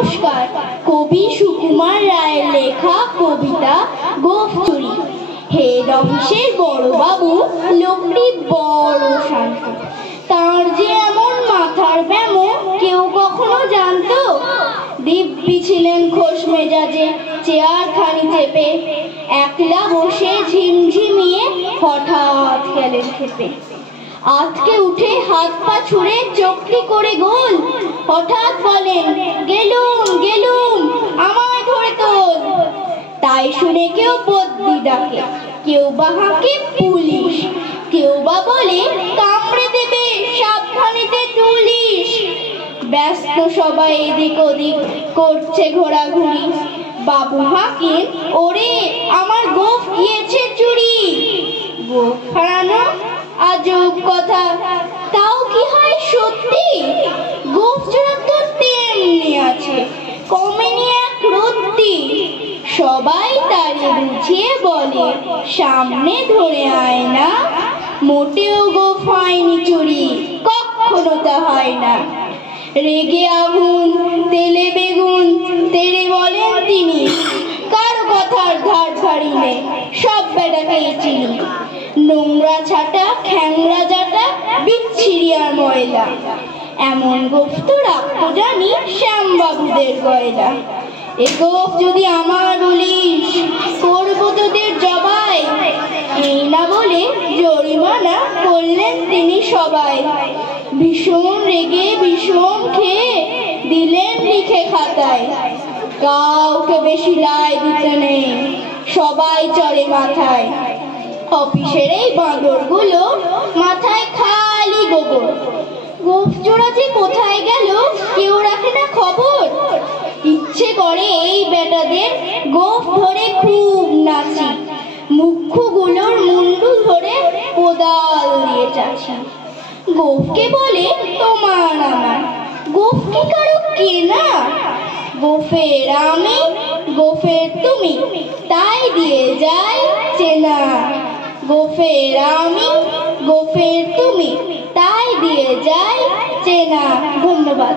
নমস্কার। কবি সুকুমার রায়ের লেখা কবিতা গোঁফ চুরি। হেড অফিসের বড়বাবু লোকটি বড় শান্ত, তার যে এমন মাথার ব্যামো কেউ কখনো জানতো? দিব্যি ছিলেন খোশ মেজাজে, চেয়ার খানি চেপে একলা বসে ঝিমঝিমিয়ে হঠাৎ গেলেন খেপে। আজকে উঠে হাত পা ছুঁড়ে চোখটি করে গোল, হঠাৎ বলেন, গেলুম গেলুম, আমায় ধরে তোল। তাই শুনে কেউ বদ্যি ডাকে, কেউ বা হাঁকে পুলিশ, কেউ বা বলে কামড়ে দেবে, সাবধানেতে তুলিস। ব্যস্ত সবাই এদিক ওদিক করছে ঘোরাঘুরি। বাবু হাঁকেন, ওরে আমার গোঁফ গিয়েছে চুরি। গোঁফ হারানো আজব কথা, তাও কি হয় সত্যি? গোঁফ চোরা তো তেমনি আছে, কমেনি এক রত্তি। সবাই তারে বুঝিয়ে বলে, সামনে ধরে আয় না, মোটেও গোঁফ হয়নি চুরি, কখনো তা হয় না। রেগে আগুন তেলে বেগুন তেরে বলেন তিনি, কারো কথার ধার ধারি নেই, সব বেটাকেই চিনি। নোংরা ছাটা খ্যাংরা জাটা বিচ্ছিরি আর ময়লা, এমন গোঁফ তো রাখতো জানি শ্যামবাবুদের গয়লা। এ গোঁফ যদি আমার বলিস, করবো তোদের জবাই। এই না বলে জরিমানা করলেন তিনি সবাই। ভীষণ রেগে ভীষণ খেয়ে দিলেন লিখে খাতায়, কাউকে বেশি দায় দিতে নেই, সবাই চড়ে মাথায়। অফিসের এই বাঁদরগুলো মাথায় খালি গোবর। গোঁফ জোড়া যে কোথায় গেল কেউ রাখে না খবর। ইচ্ছে করে এই বেটাদের গোঁফ ধরে খুব নাচি, মুখ্যগুলোর মুন্ডু ধরে কোদাল দিয়ে চাচি। গোঁফকে বলে তোমার আমার, গোঁফ কি কারো কেনা? গোঁফের আমি গোঁফের তুমি, তাই দিয়ে যাই চেনা। গোঁফের আমি গোঁফের তুমি, তাই দিয়ে যাই চেনা। ধন্যবাদ।